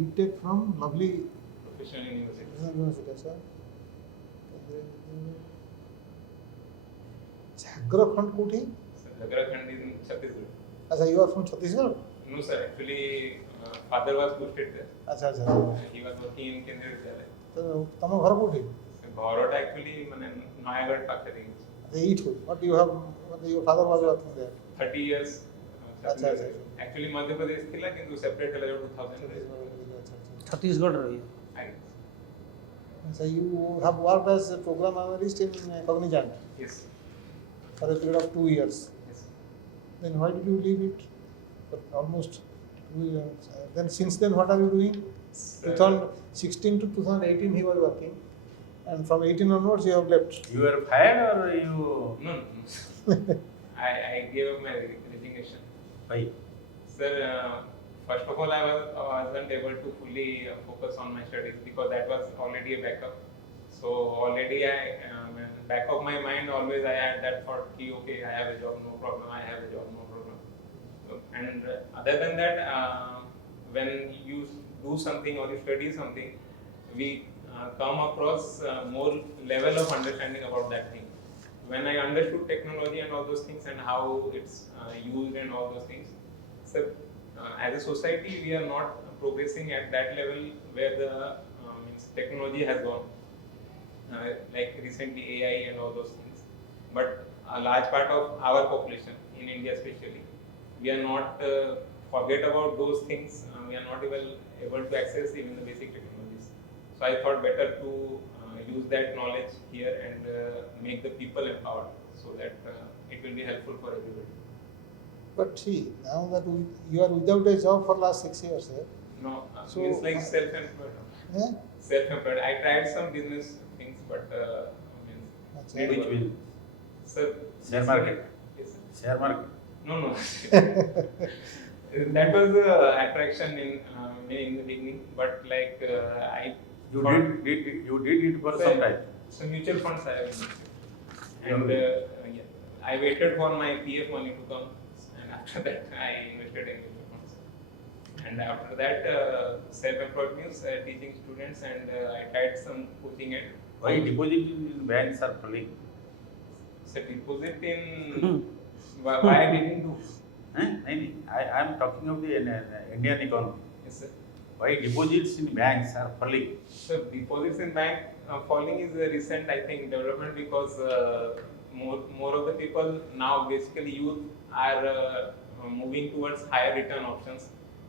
B.Tech from lovely Professional University. sir. Jharkhand कोठी? Jharkhand is in Chhattisgarh. अच्छा, you are from Chhattisgarh? No sir, actually father was posted there. अच्छा. He was working in Kendriya Vidyalaya. तो तम घर कोठी? घरटा actually माने नयागढ़ पाखरे. What you have? Your father was working there. 30 years. अच्छा. Actually Madhya Pradesh थिला किंतु सेपरेट हला 2000 रे. छत्तीसगढ़ रही. So you have worked as a program analyst in Cognizant? Yes. For a period of 2 years. Yes. Then why did you leave it? For almost 2 years. Then since then what are you doing? 2016 to 2018 he was working, and from 18 onwards you have left. You were fired or you? No. I gave up my resignation. Why? Sir, first of all, I wasn't able to fully focus on my studies because that was already a backup. So already back of my mind always I had that thought, okay, I have a job, no problem. I have a job, no problem. So, and other than that, when you do something or you study something, we come across more level of understanding about that thing. When I understood technology and all those things and how it's used and all those things, so as a society we are not progressing at that level where the technology has gone. Like recently AI and all those things. But a large part of our population, in India especially, we are not forget about those things. We are not able to access even the basic technologies. So I thought better to use that knowledge here and make the people empowered so that it will be helpful for everybody. But see, now that you are without a job for last 6 years, eh? No, so it's like self-employed. Eh? Self-employed. I tried some business things, but Which will? Sir, Share market. Yes, sir. Share market. No. That was the attraction in the beginning, but like I. You did it for some time. So mutual funds I have invested, and I waited for my PF money to come, and after that I invested in mutual funds. And after that, self-employed means teaching students, and I tried some coaching and. Why deposit in banks are falling? So deposit in why I didn't do? I am talking of the Indian economy. Yes, sir. Why deposits in banks are falling? So deposits in bank falling is a recent, I think, development because more of the people now, basically youth, are moving towards higher return options.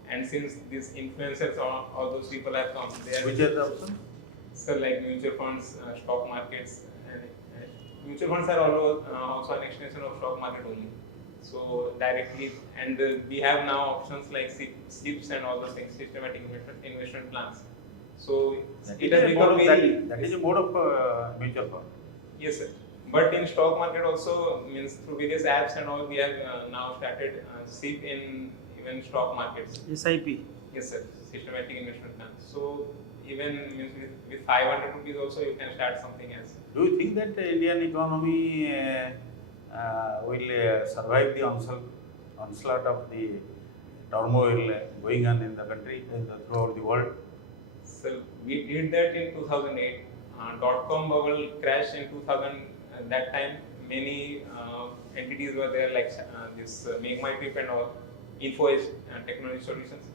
And since these influencers, all those people have come, they are. Which are the options? So like mutual funds, stock markets, and mutual funds are also an extension of stock market only. So directly, and we have now options like SIPs and all those things, systematic investment plans. So it has become very. That is a mode of mutual fund. Yes, sir. But in stock market also means through various apps and all, we have now started SIP in even stock markets. SIP. Yes, sir. Systematic investment plan. So even means with 500 rupees also you can start something else. Do you think that the Indian economy will survive the onslaught of the turmoil going on in the country and throughout the world? So we did that in 2008. Dot-com bubble crash in 2000. That time many entities were there like this Make My Trip and all, InfoEdge technology solutions.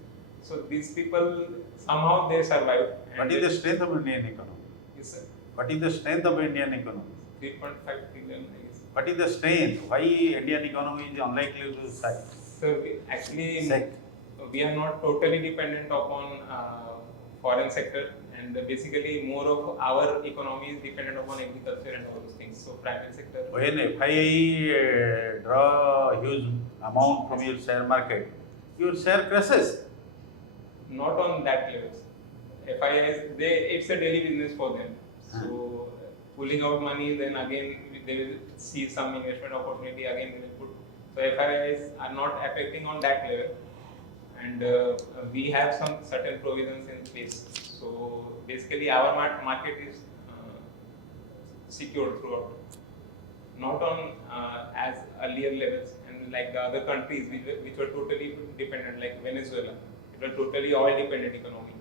So these people somehow they survived. What is the strength of Indian economy? Yes, sir. What is the strength of Indian economy? 3.5 trillion, I guess. What is the strength? Why Indian economy is unlikely to sag? So we are not totally dependent upon foreign sector, and basically more of our economy is dependent upon agriculture and all those things. So private sector. When FII draw a huge amount from your share market, your share crashes. Not on that levels. FIIs, it's a daily business for them. So pulling out money, then again they will see some investment opportunity, again they will put. So FIIs are not affecting on that level, and we have some certain provisions in place. So basically our market is secured throughout, not on as earlier levels, and like the other countries which were totally dependent, like Venezuela, it was totally oil dependent economy.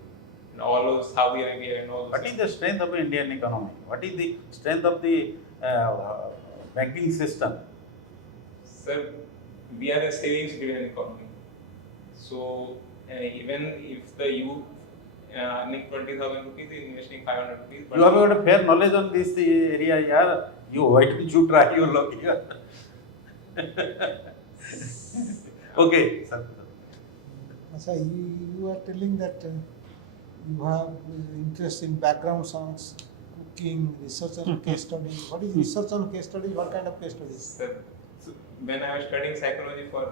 and all of Saudi Arabia and all those. What is the strength of the Indian economy? What is the strength of the banking system? Sir, we are a savings-driven economy. So even if the youth earning 20,000 rupees is investing 500 rupees, but You have got a fair knowledge on this area, yeah. Why don't you try your luck here? Okay, sir. Acha, you are telling that you have interest in background songs, cooking, research on case studies. What is research on case studies? What kind of case studies? Sir, so when I was studying psychology for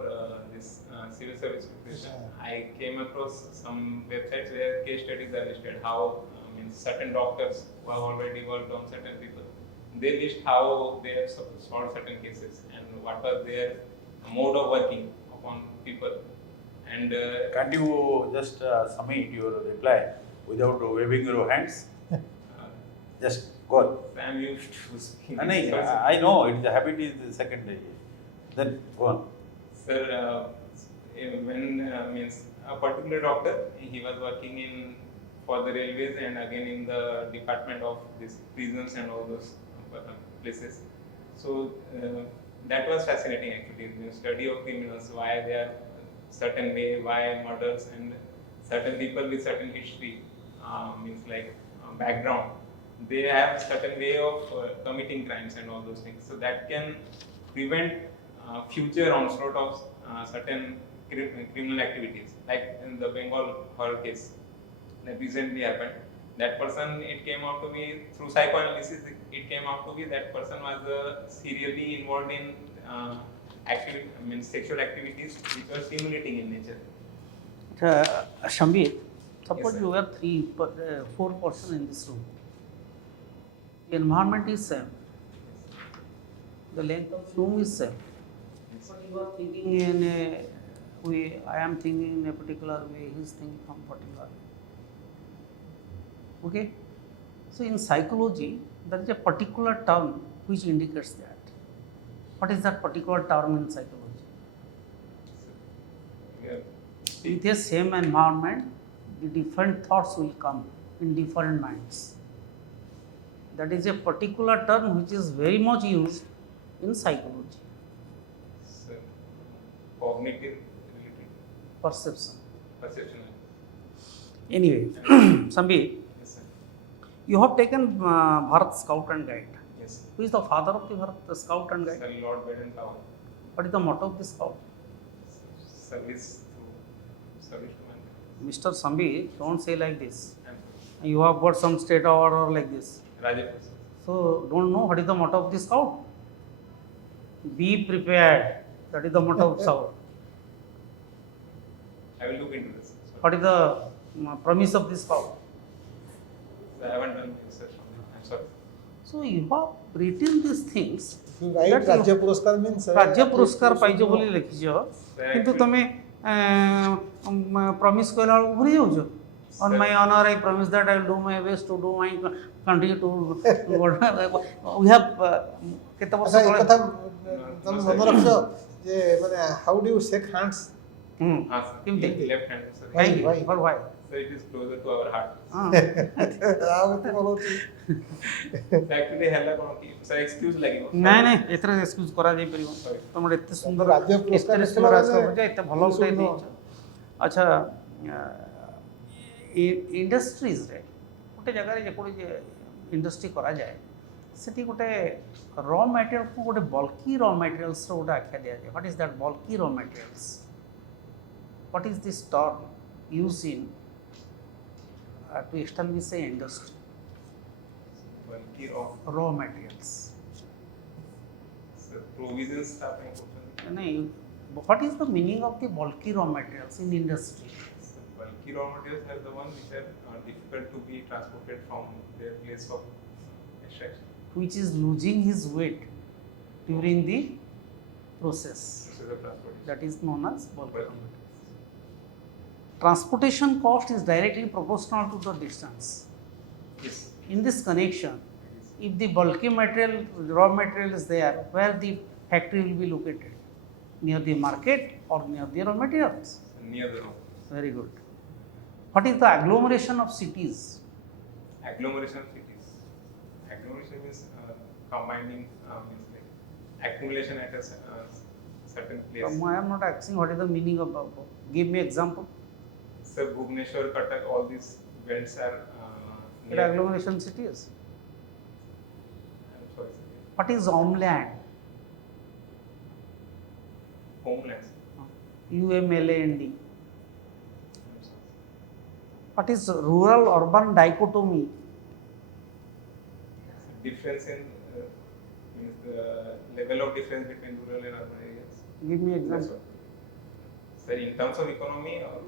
this civil service preparation, I came across some websites where case studies are listed. How means certain doctors who have already worked on certain people, they list how they have solved certain cases and what was their mode of working upon people. And Can't you just submit your reply without waving your hands? Just go on. I'm used to speaking. I know the habit is the secondary. Then go on. Sir, when means a particular doctor, he was working in for the railways and again in the department of this prisons and all those places. So that was fascinating actually. The study of criminals, why they are certain way, why murders, and certain people with certain history, means like background, they have certain way of committing crimes and all those things. So that can prevent future onslaught of certain criminal activities, like in the Bengal horror case that recently happened. That person, it came out to be through psychoanalysis. It came out to be that person was serially involved in sexual activities which were stimulating in nature. Sambeet, suppose Yes, sir. you have 4 persons in this room. The environment is same. The length of room is same. But you are thinking in a way, I am thinking in a particular way, he is thinking from particular way. Okay? So in psychology, there is a particular term which indicates that. What is that particular term in psychology? Yeah. With the same environment, the different thoughts will come in different minds. That is a particular term which is very much used in psychology. So, cognitive related Perception. perception. Anyway, Sambeet, Yes, sir. you have taken Bharat Scout and Guide. Yes, sir. Who is the father of the Bharat Scout and Guide? Sir, Lord Baden Powell. What is the motto of the Scout? Service to mankind. Mr. Sambeet, don't say like this. And You have got some state order like this. Rajapur, sir. So, don't know what is the motto of the Scout? Be prepared. That is the motto of Scout. I will look into this. Sir. What is the promise of the Scout? I haven't done research on it. I'm sorry. So, you have written these things. If you write That Rajya Puraskar means राज्य पुरस्कार pies बोली लिखिछ किंतु तमे promise कला भूली जाउछ on my honor I promise that I will do my best to do my country to we have केते वर्ष अच्छा एक तळे कथा तुम मन रखो जे माने how do you shake hands हाँ, sir. केमती Left hand, sir. Why? काई for why So it is closer to our heart. Rao के बोलो Actually, hella कौन की sir excuse लगी ନାଇଁ ନାଇଁ ଏଥରେ ଏକ୍ସକ୍ୟୁଜ କରା ଯାଇ ପରିବ Sorry. ତମର ଏତେ ସୁନ୍ଦର ରାଜ୍ୟ ପୁରସ୍କାର ଏତେ ସୁନ୍ଦର ରାଜକୋଟ ଏତେ ଭଲ ଉଠାଇ ଶୁଣ। ଦେଇଛ ଆଚ୍ଛା ଇଣ୍ଡଷ୍ଟ୍ରିଜରେ ଗୋଟେ ଜାଗାରେ ଯେକୌଣସି ଇଣ୍ଡଷ୍ଟ୍ରି କରାଯାଏ ସେଠି ଗୋଟେ ର ମ୍ୟାଟେରିଆଲକୁ ଗୋଟେ ବଲ୍କି ର ମ୍ୟାଟେରିଆଲ୍ସର ଗୋଟେ ଆଖ୍ୟା ଦିଆଯାଏ what is that bulky raw materials what is this term use in to establish a industry Bulky of raw materials provisions stuff and question. नहीं what is the meaning of the bulky raw materials in industry? Bulky raw materials are the ones which are difficult to be transported from their place of extraction. Which is losing his weight during the process. This is the transportation. That is known as bulky raw materials. Transportation cost is directly proportional to the distance. Yes. In this connection, if the bulky material, raw material is there, where the factory will be located? Near the market or near the raw materials? Near the road. Very good. What is the agglomeration of cities? Agglomeration of cities. Agglomeration means combining, means like accumulation at a certain place. I am not asking what is the meaning of. Give me example. So Bhubaneswar, Cuttack, all these belts are What near. agglomeration cities? I'm sorry, sir. What is homeland? Homelands. UMLAND. I'm sorry. What is rural urban dichotomy? Difference in means the level of difference between rural and urban areas. Give me That's example. what. Sir, in terms of economy, or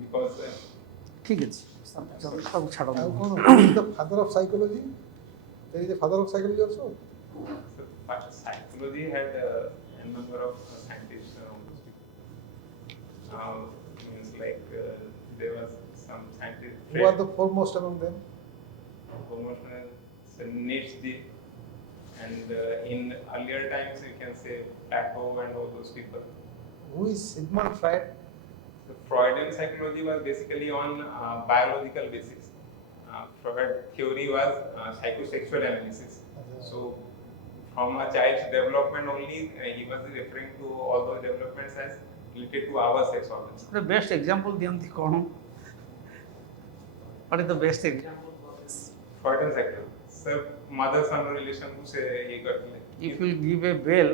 because ठीक है सब छाड़ो Now, who is the father of psychology? There is a father of psychology also. so psychology had a number of scientists around this. Means like there was some scientists. Who are the foremost among them? Nietzsche, and in earlier times you can say Plato and all those people. Who is Sigmund Freud? The Freudian psychology was basically on biological basis. Freud theory was psychosexual analysis. So from a child's development only, he was referring to all those developments as related to our sex organs. The best example दियंती कौन? What is the best example? Freudian psychology. Sir, mother-son relation से ये करते हैं. If you give a bell,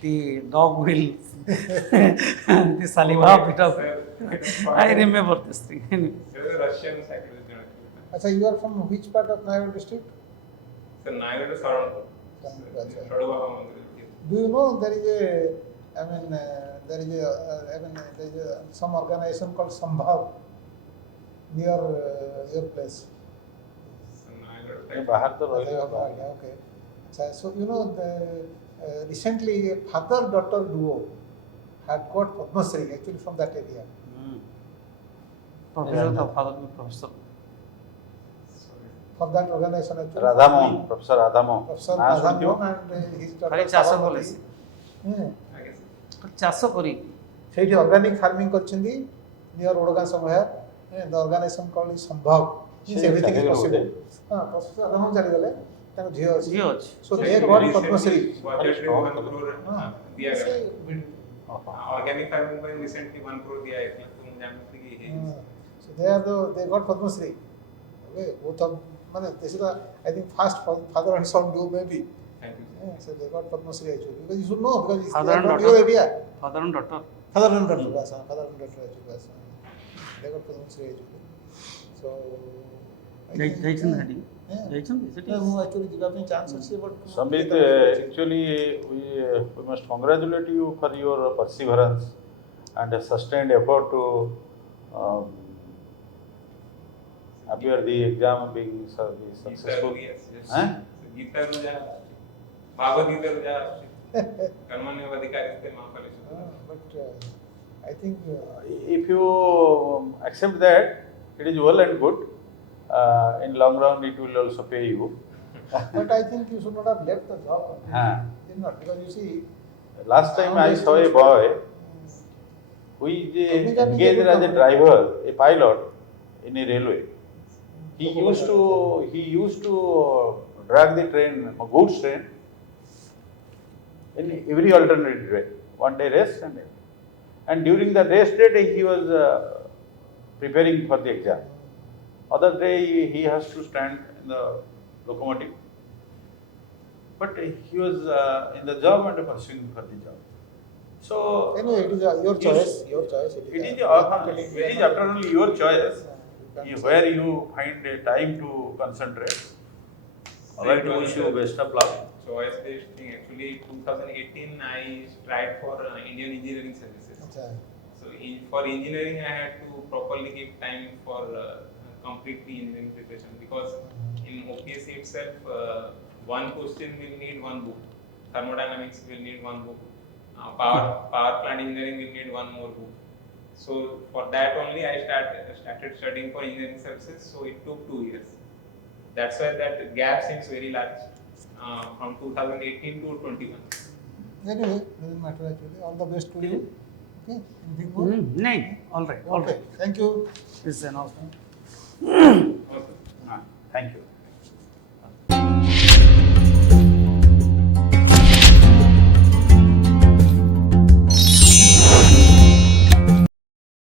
the dog will the saliva bit of. I remember this thing. Sir, Russian psychology. Achha, you are from which part of Nairobi district? Sir, Nairobi is around. Do you know there is a, some organization called Sambhav near your place? बाहर तो रह Okay. So you know, recently a father-daughter duo had got Padma Shri actually from that area. Professor the father professor. For that organization actually. Radhamon, Professor Radhamon. Professor नाम सुनती हो? Radhamon and his daughter. खाली चाଷ Savamati. बोले से Hmm. ଚାଷ କରି ସେଇଠି organic farming କରିଛନ୍ତି near Odogan somewhere. The organization called is Sambhav. Means ସେ everything is ଚାକିରି possible. Professor Radhamon ଚାଲିଗଲେ ତାଙ୍କ ଝିଅ ଅଛି. ଝିଅ ଅଛି So they got Padma Shri. Budget में 1 crore दिया गया. Say, Organic farming में recently 1 crore दिया है. तुम जानते कि ये So they got Padma Shri. Okay, both of this is the I think first father and son duo maybe. Thank you. Yeah, so they got Padma Shri actually because you should know because it's Father and not daughter. your area. father and daughter Father and daughter, yes, father and daughter actually. Yes. They got Padma Shri actually. So I think- ଯାଇଛନ୍ତି ସେଠି Yeah. ଯାଇଛନ୍ତି ସେଠି No, ମୁଁ actually ଯିବା ପାଇଁ chance ଅଛି but Sambeet, actually we must congratulate you for your perseverance and a sustained effort to appear the exam being successful. Yes, yes. Huh? Gita रुजा Bhagavat Gita रुजा कर्मण्य अधिकारी महाफलेषु. but I think If you accept that, it is well and good. In long run, it will also pay you. but I think you should not have left the job. Did not because you see Last time I saw a boy who is engaged as a driver, a pilot in a railway. He used to drag the train, a goods train, in every alternate day. One day rest and during the rest day he was preparing for the exam. Other day he has to stand in the locomotive. But he was in the job and pursuing for the job. So anyway it is your choice. Your choice. it is after all your choice. Where you find a time to concentrate. I like to wish you best of luck. Choice based thing. Actually, 2018 I tried for Indian Engineering Services. So for engineering I had to properly give time for completely engineering preparation because in OPSC itself one question will need one book. Thermodynamics will need one book. Power plant engineering will need one more book. So for that only I started studying for engineering services. So it took 2 years. That's why that gap seems very large from 2018 to 21. Anyway, doesn't matter actually. All the best to you. Okay, anything more? नहीं, all right, all Okay, right. thank you. This is enough. Thank you.